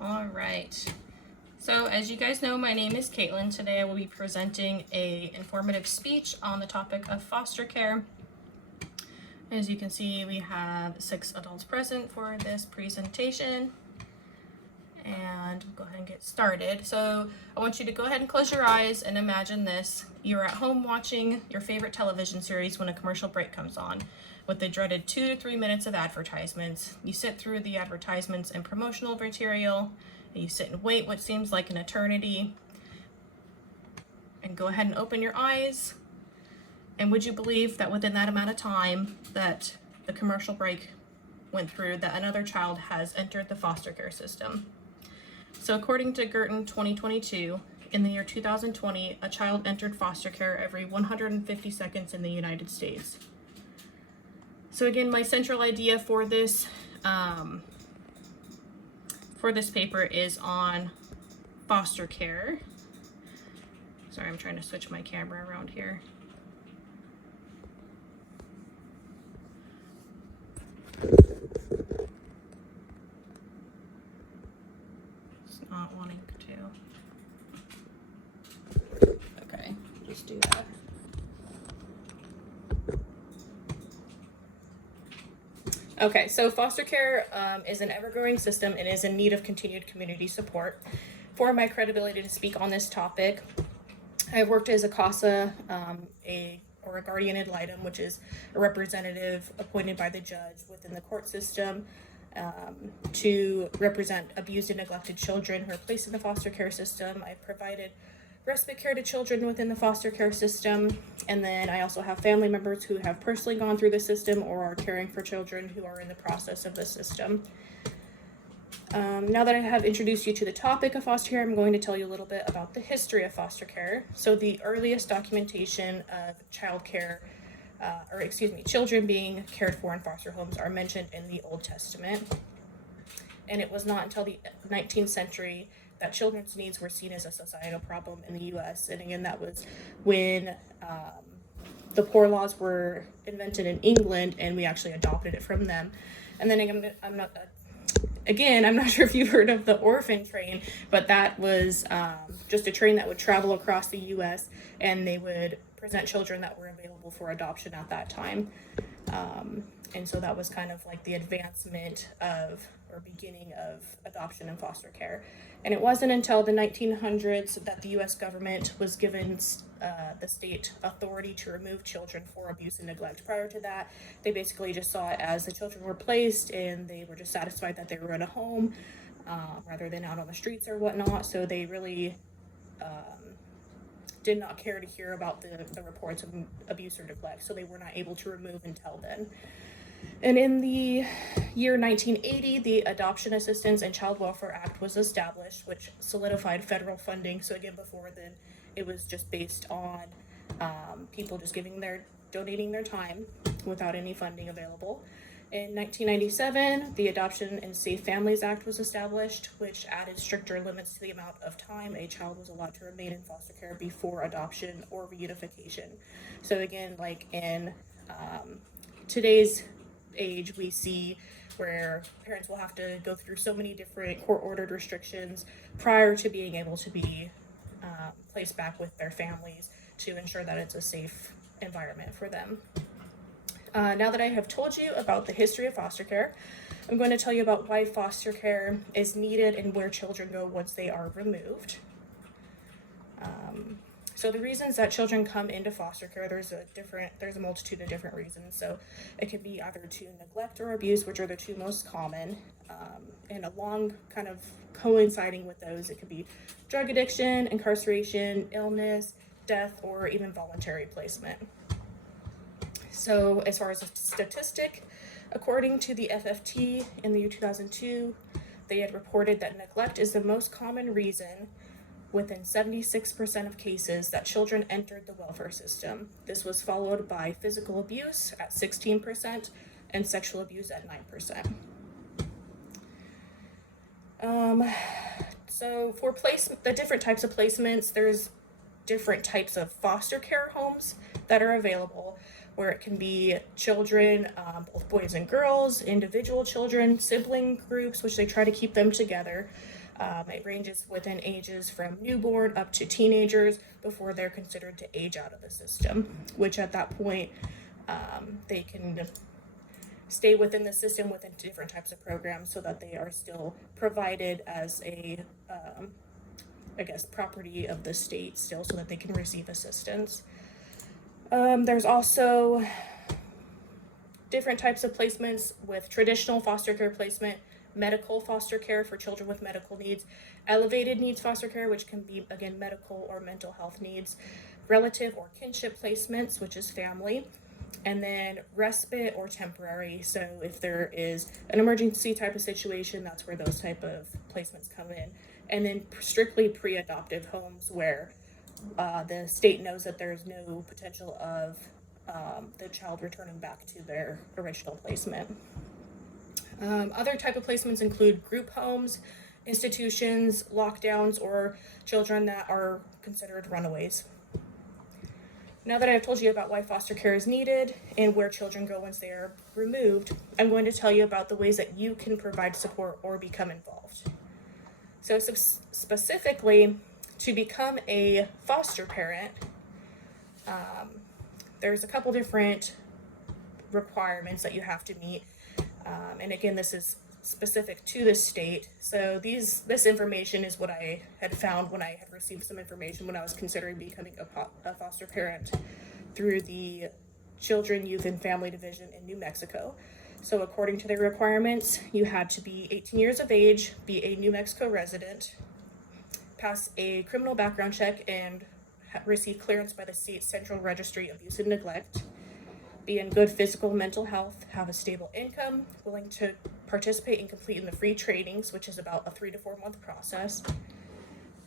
All right. So as you guys know, my name is Caitlin. Today I will be presenting an informative speech on the topic of foster care. As you can see, we have 6 adults present for this presentation. And we'll go ahead and get started. So I want you to go ahead and close your eyes and imagine this. You're at home watching your favorite television series when a commercial break comes on with the dreaded 2 to 3 minutes of advertisements. You sit through the advertisements and promotional material, and you sit and wait what seems like an eternity. And go ahead and open your eyes. And would you believe that within that amount of time that the commercial break went through, that another child has entered the foster care system? So according to Girton 2022, in the year 2020, a child entered foster care every 150 seconds in the United States. So again, my central idea for this paper is on foster care. Sorry, I'm trying to switch my camera around here. It's not wanting to. Okay, just do that. Okay, so foster care is an ever-growing system and is in need of continued community support. For my credibility to speak on this topic, I've worked as a CASA, or a guardian ad litem, which is a representative appointed by the judge within the court system to represent abused and neglected children who are placed in the foster care system. I've provided respite care to children within the foster care system, and then I also have family members who have personally gone through the system or are caring for children who are in the process of the system. Now that I have introduced you to the topic of foster care, I'm going to tell you a little bit about the history of foster care. So the earliest documentation of children being cared for in foster homes are mentioned in the Old Testament. And it was not until the 19th century that children's needs were seen as a societal problem in the U.S. And again, that was when the poor laws were invented in England, and we actually adopted it from them. And then I'm not sure if you've heard of the orphan train, but that was just a train that would travel across the U.S. and they would present children that were available for adoption at that time. And so that was kind of like the advancement of, or beginning of, adoption and foster care. And it wasn't until the 1900s that the U.S. government was given the state authority to remove children for abuse and neglect. Prior to that, they basically just saw it as the children were placed and they were just satisfied that they were in a home rather than out on the streets or whatnot. So they really did not care to hear about the reports of abuse or neglect. So they were not able to remove until then. And in the year 1980, the Adoption Assistance and Child Welfare Act was established, which solidified federal funding. So again, before then, it was just based on people just donating their time without any funding available. In 1997, the Adoption and Safe Families Act was established, which added stricter limits to the amount of time a child was allowed to remain in foster care before adoption or reunification. So again, like in today's age, we see where parents will have to go through so many different court-ordered restrictions prior to being able to be placed back with their families to ensure that it's a safe environment for them. Now that I have told you about the history of foster care, I'm going to tell you about why foster care is needed and where children go once they are removed. So the reasons that children come into foster care, there's a multitude of different reasons. So it could be either to neglect or abuse, which are the two most common, and along kind of coinciding with those, it could be drug addiction, incarceration, illness, death, or even voluntary placement. So as far as a statistic, according to the FFT in the year 2002, they had reported that neglect is the most common reason within 76% of cases that children entered the welfare system. This was followed by physical abuse at 16% and sexual abuse at 9%. So for the different types of placements, there's different types of foster care homes that are available, where it can be children, both boys and girls, individual children, sibling groups, which they try to keep them together. It ranges within ages from newborn up to teenagers before they're considered to age out of the system, which at that point they can stay within the system within different types of programs so that they are still provided as a, property of the state still so that they can receive assistance. There's also different types of placements with traditional foster care placement, medical foster care for children with medical needs, elevated needs foster care, which can be, again, medical or mental health needs, relative or kinship placements, which is family, and then respite or temporary. So if there is an emergency type of situation, that's where those type of placements come in. And then strictly pre-adoptive homes where the state knows that there's no potential of the child returning back to their original placement. Other type of placements include group homes, institutions, lockdowns, or children that are considered runaways. Now that I've told you about why foster care is needed and where children go once they are removed, I'm going to tell you about the ways that you can provide support or become involved. So specifically, to become a foster parent, there's a couple different requirements that you have to meet. And again, this is specific to the state. So this information is what I had found when I had received some information when I was considering becoming a foster parent through the Children, Youth, and Family Division in New Mexico. So according to their requirements, you had to be 18 years of age, be a New Mexico resident, pass a criminal background check, and receive clearance by the state Central Registry of Abuse and Neglect, be in good physical and mental health, have a stable income, willing to participate and complete in the free trainings, which is about a 3 to 4 month process,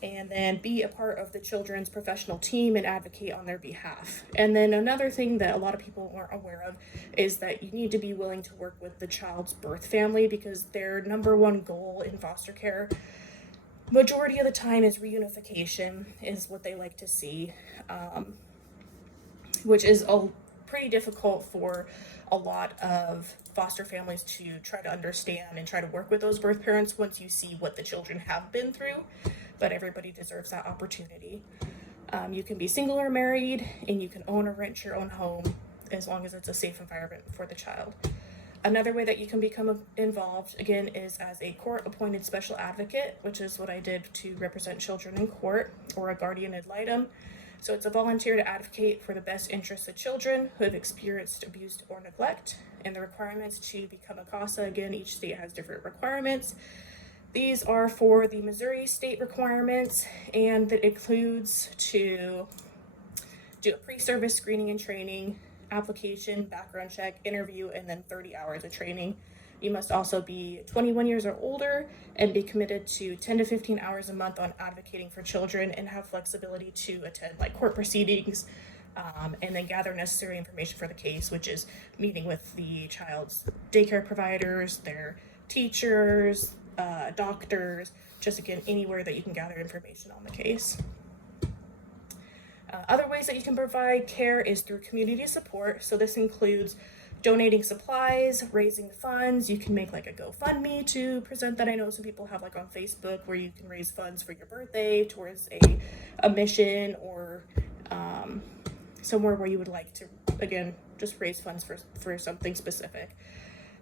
and then be a part of the children's professional team and advocate on their behalf. And then another thing that a lot of people aren't aware of is that you need to be willing to work with the child's birth family, because their number one goal in foster care majority of the time is reunification, is what they like to see, which is pretty difficult for a lot of foster families to try to understand and try to work with those birth parents once you see what the children have been through. But everybody deserves that opportunity. You can be single or married, and you can own or rent your own home as long as it's a safe environment for the child. Another way that you can become involved, again, is as a court-appointed special advocate, which is what I did to represent children in court, or a guardian ad litem. So it's a volunteer to advocate for the best interests of children who have experienced abuse or neglect. And the requirements to become a CASA, again, each state has different requirements. These are for the Missouri state requirements, and that includes to do a pre-service screening and training, application, background check, interview, and then 30 hours of training. You must also be 21 years or older and be committed to 10 to 15 hours a month on advocating for children, and have flexibility to attend court proceedings, and then gather necessary information for the case, which is meeting with the child's daycare providers, their teachers, doctors, just again, anywhere that you can gather information on the case. Other ways that you can provide care is through community support. So this includes donating supplies, raising funds. You can make a GoFundMe to present that. I know some people have on Facebook where you can raise funds for your birthday towards a mission, or somewhere where you would like to, again, just raise funds for something specific,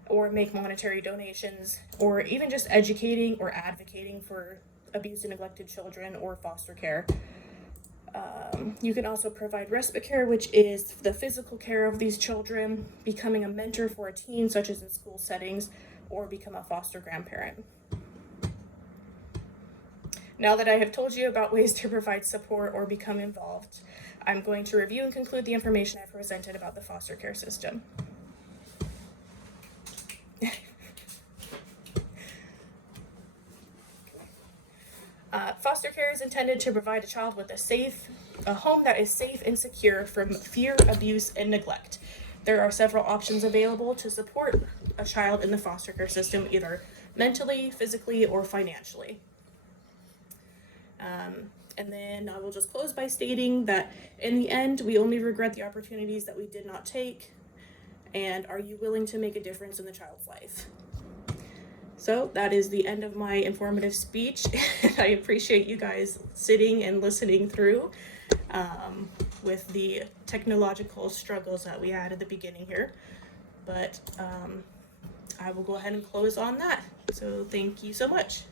or make monetary donations, or even just educating or advocating for abused and neglected children or foster care. You can also provide respite care, which is the physical care of these children, becoming a mentor for a teen, such as in school settings, or become a foster grandparent. Now that I have told you about ways to provide support or become involved, I'm going to review and conclude the information I presented about the foster care system. Foster care is intended to provide a child with a home that is safe and secure from fear, abuse, and neglect. There are several options available to support a child in the foster care system, either mentally, physically, or financially. And then I will just close by stating that in the end, we only regret the opportunities that we did not take. And are you willing to make a difference in the child's life? So that is the end of my informative speech. I appreciate you guys sitting and listening through with the technological struggles that we had at the beginning here. But I will go ahead and close on that. So thank you so much.